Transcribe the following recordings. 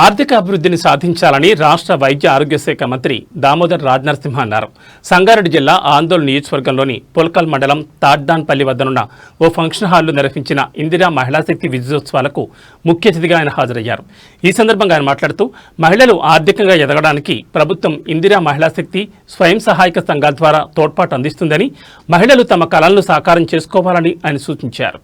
ఆర్థిక అభివృద్ధిని సాధించాలని రాష్ట్ర వైద్య ఆరోగ్య శాఖ మంత్రి దామోదర్ రాజనరసింహ అన్నారు. సంగారెడ్డి జిల్లా ఆందోళన నియోజకవర్గంలోని పొల్కల్ మండలం తాడ్డాన్పల్లి వద్దనున్న ఓ ఫంక్షన్ హాల్లో నిర్వహించిన ఇందిరా మహిళా శక్తి విజయోత్సవాలకు ముఖ్య అతిథిగా ఆయన హాజరయ్యారు. ఈ సందర్భంగా ఆయన మాట్లాడుతూ మహిళలు ఆర్థికంగా ఎదగడానికి ప్రభుత్వం ఇందిరా మహిళా శక్తి స్వయం సహాయక సంఘాల ద్వారా తోడ్పాటు అందిస్తుందని, మహిళలు తమ కలలను సాకారం చేసుకోవాలని ఆయన సూచించారు.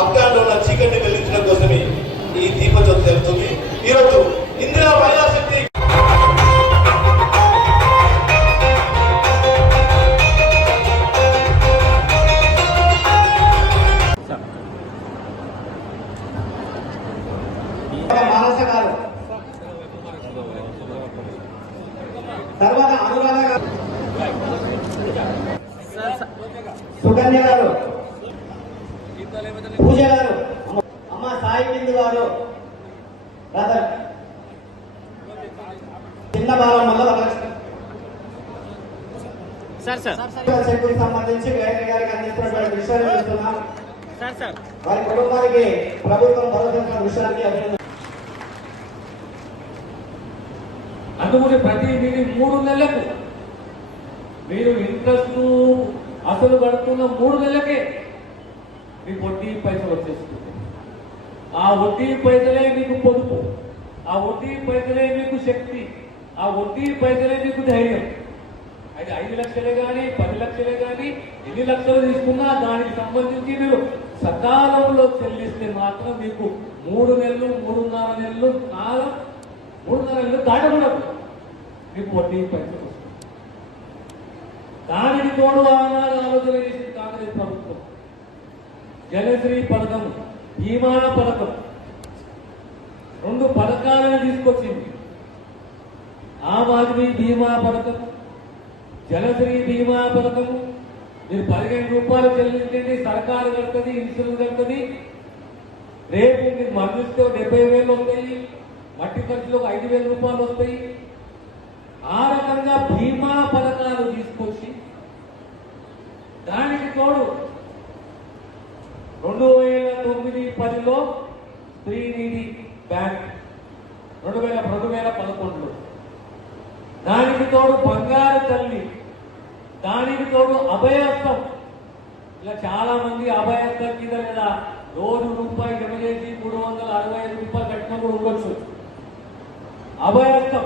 అఫ్ఘాన్లో ఉన్న చీకటిని వెలిగించడం కోసమే ఈ దీపజ్యోతి జరుగుతుంది. ఈరోజు ఇందిరా మహిళా శక్తి మానస గారు, తర్వాత అనురాధ గారు, సుకన్య గారు, పూజ గారు, అమ్మ సాయి బిందు గారు, బ్రదర్ చిన్న బాలమ్మలో శక్తికి సంబంధించి గాయత్రి గారికి అందిస్తున్నటువంటి విషయాన్ని చూస్తున్నాం. వారి కుటుంబానికి ప్రభుత్వం భరోసా విషయాన్ని అందుకని ప్రతి మీరు 3 నెలలకు మీరు ఇంట్రెస్ట్ అసలు కడుతున్న 3 నెలలకే మీకు వడ్డీ పైసలు వచ్చేస్తుంది. ఆ వడ్డీ పైసలే మీకు పొదుపు, ఆ వడ్డీ పైసలే మీకు శక్తి, ఆ వడ్డీ పైసలే మీకు ధైర్యం. అది 5 లక్షలే కానీ 10 లక్షలే కానీ ఎన్ని లక్షలు తీసుకున్నా దానికి సంబంధించి మీరు సకాలంలో చెల్లిస్తే మాత్రం మీకు 3 నెలలు 3.5 నెలలు 3.5 నెలలు దాటకూడదు, మీకు వడ్డీ పైసలు వస్తుంది. దానికి తోడు ఆనాడు ఆలోచన చేసింది కాంగ్రెస్ ప్రభుత్వం. జనశ్రీ పథకం, బీమా పథకం, 2 పథకాలను తీసుకొచ్చింది. ఆమ్ ఆద్మీ బీమా పథకం, జనశ్రీ బీమా పథకం. మీరు 15 రూపాయలు చెల్లించండి, సర్కారు కడుతుంది, ఇన్సూరెన్స్ కడుతుంది. రేపు మీరు మరణిస్తే 70,000 వస్తాయి, మట్టి ఖర్చులకు 5,000 రూపాయలు వస్తాయి. ఆ రకంగా బీమా పథకాలు తీసుకొచ్చి దానికి తోడు 2009-10లో శ్రీనిధి బ్యాంక్ 2011లో, దానికి తోడు బంగారు తల్లి, దానికి తోడు అభయహస్తం. ఇలా చాలా మంది అభయహస్తం కింద లేదా రోజు రూపాయి జమ చేసి 365 రూపాయలు కట్టిన కూడా ఉండొచ్చు. అభయహస్తం